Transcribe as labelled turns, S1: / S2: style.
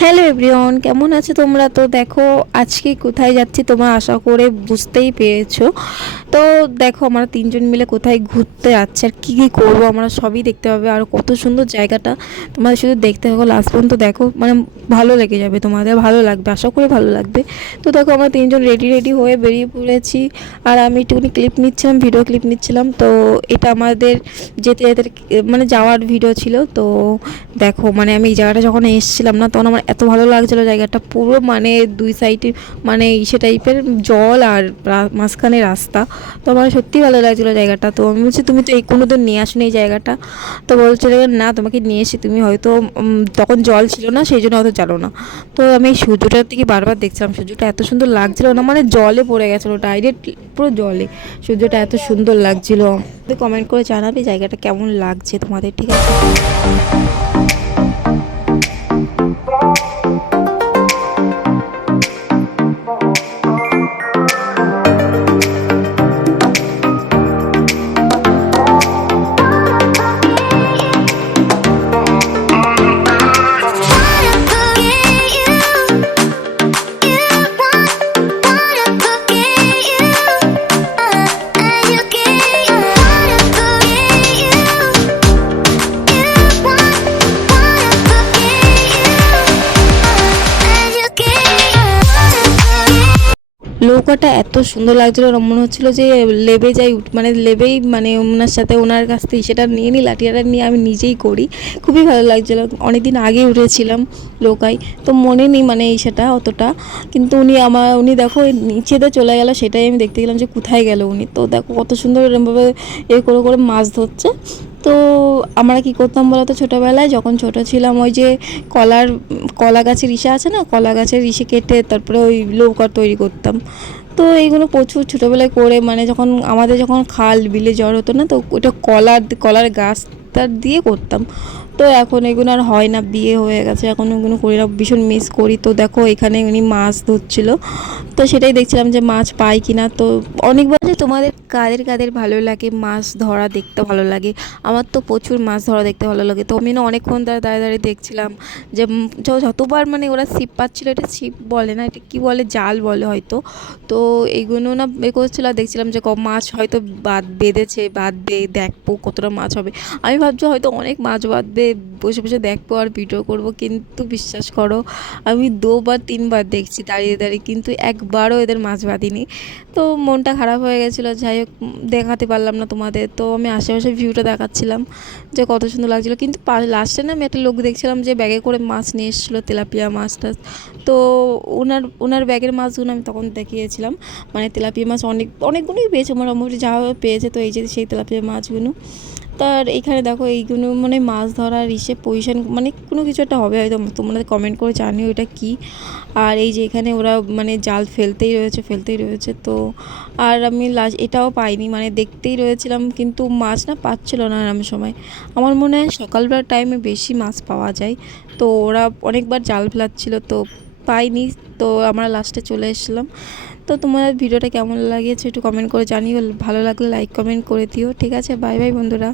S1: Hello everyone কেমন আছে তোমরা? তো দেখো, আজকে কোথায় যাচ্ছি তোমরা আশা করে বুঝতেই পেরেছ। তো দেখো, আমরা তিনজন মিলে কোথায় ঘুরতে যাচ্ছি আর কী কী করব, আমরা সবই দেখতে পাবে। আর কত সুন্দর জায়গাটা তোমাদের শুধু দেখতে হবে লাস্ট পর্যন্ত দেখো। মানে ভালো লেগে যাবে তোমাদের, ভালো লাগবে, আশা করি ভালো লাগবে। তো দেখো, আমরা তিনজন রেডি রেডি হয়ে বেরিয়ে পড়েছি। আর আমি একটুখানি ক্লিপ নিচ্ছিলাম ভিডিও ক্লিপ নিচ্ছিলাম। তো এটা আমাদের যেতে যেতে মানে যাওয়ার ভিডিও ছিল। তো দেখো মানে আমি এই জায়গাটা যখন এসেছিলাম না, তখন আমার এত ভালো লাগছিল জায়গাটা। পুরো মানে দুই সাইডে মানে ইসে টাইপের জল আর মাঝখানে রাস্তা। তো আমার সত্যি ভালো লাগছিল জায়গাটা। তো আমি বলছি, তুমি তো এই কোনো দিন নিয়ে আসনি এই জায়গাটা? তো বলছিল না, তোমাকে নিয়ে এসে তুমি হয়তো তখন জল ছিল না, সেই জন্য হয়তো জানো না। তো আমি সূর্যটার দিকে বারবার দেখছিলাম। সূর্যটা এত সুন্দর লাগছিল না মানে জলে পড়ে গেছিল ডাইরেক্ট পুরো জলে। সূর্যটা এত সুন্দর লাগছিল। কমেন্ট করে জানাবে জায়গাটা কেমন লাগছে তোমাদের, ঠিক আছে? নৌকাটা এত সুন্দর লাগছিল মনে হচ্ছিল যে লেবে যাই মানে লেবেই মানে ওনার সাথে ওনার কাছ থেকে সেটা নিয়ে নিই লাঠিয়াটা নিয়ে আমি নিজেই করি। খুবই ভালো লাগছিল। অনেকদিন আগে উঠেছিলাম নৌকায়, তো মনে নেই মানে এই সেটা অতটা। কিন্তু উনি আমার উনি দেখো নিচেতে চলে গেল, সেটাই আমি দেখতে গেলাম যে কোথায় গেল উনি। তো দেখো কত সুন্দর এরমভাবে এ করে করে মাছ ধরছে। তো আমরা কি করতাম বলতো ছোটোবেলায়? যখন ছোট ছিলাম, ওই যে কলার, কলা গাছের ইসে আছে না? কলা গাছের ইসে কেটে তারপরে ওই লৌকা তৈরি করতাম। তো এইগুলো প্রচুর ছোটোবেলায় করে মানে যখন আমাদের যখন খাল, বিলে জ্বর হতো না, তো ওটা কলার কলার গাছটা দিয়ে করতাম। তো এখন এগুলো আর হয় না, বিয়ে হয়ে গেছে। এখন এগুলো করি না ভীষণ মিস করি। তো দেখো এখানে উনি মাছ ধরছিল। তো সেটাই দেখছিলাম যে মাছ পাই কিনা। তো অনেকবার যে তোমাদের কাদের কাদের ভালো লাগে মাছ ধরা দেখতে ভালো লাগে। আমার তো প্রচুর মাছ ধরা দেখতে ভালো লাগে। তো আমি না অনেকক্ষণ ধরে দাঁড়িয়ে দাঁড়িয়ে দেখছিলাম যে যতবার মানে ওরা ছিপ পাচ্ছিল, এটা ছিপ বলে না, এটা কী বলে, জাল বলে হয়তো। তো এইগুলো না এ করছিল আর দেখছিলাম যে ক- মাছ হয়তো বাদ বেঁধেছে, বাদ বাঁধবে দেখব কতটা মাছ হবে। আমি ভাবছি হয়তো অনেক মাছ বাঁধবে, বসে বসে দেখব আর ভিডিও করব, কিন্তু বিশ্বাস করো, আমি দুবার, তিনবার দেখছি দাঁড়িয়ে দাঁড়িয়ে, কিন্তু একবারও এদের মাছ বাঁধিনি। তো মনটা খারাপ হয়ে গেছিল, যাই হোক, দেখাতে পারলাম না তোমাদের। তো আমি আশেপাশে ভিউটা দেখাচ্ছিলাম, যে কত সুন্দর লাগছিল। কিন্তু লাস্টে না আমি একটা লোক দেখছিলাম যে ব্যাগে করে মাছ নিয়ে এসেছিল, তেলাপিয়া মাছ টাছ। তো ওনার ওনার ব্যাগের মাছগুলো আমি তখন দেখিয়েছিলাম। মানে তেলাপিয়া মাছ অনেক, অনেকগুলোই পেয়েছে, মোটামুটি যা পেয়েছে তো এই যে সেই তেলাপিয়া মাছগুলো। তার এখানে দেখো, এইগুলো মানে মাছ ধরার ইসে পজিশন মানে কোনো কিছু একটা হবে হয়তো, তোমরা কমেন্ট করে জানিও এটা কি। আর এই যে এখানে ওরা মানে জাল ফেলতেই রয়েছে ফেলতেই রয়েছে তো। আর আমি লাস্ট এটাও পাইনি মানে দেখতেই রয়েছিলাম, কিন্তু মাছ না পাচ্ছিল না এরম সময়। আমার মনে হয় সকালবেলার টাইমে বেশি মাছ পাওয়া যায়। তো ওরা অনেকবার জাল ফেলাচ্ছিল তো পাইনি, তো আমরা লাস্টে চলে এসেছিলাম। তো তোমাদের ভিডিওটা কেমন লাগিয়েছে একটু কমেন্ট করে জানিও, ভালো লাগলে লাইক কমেন্ট করে দিও। ঠিক আছে বাই বাই বন্ধুরা।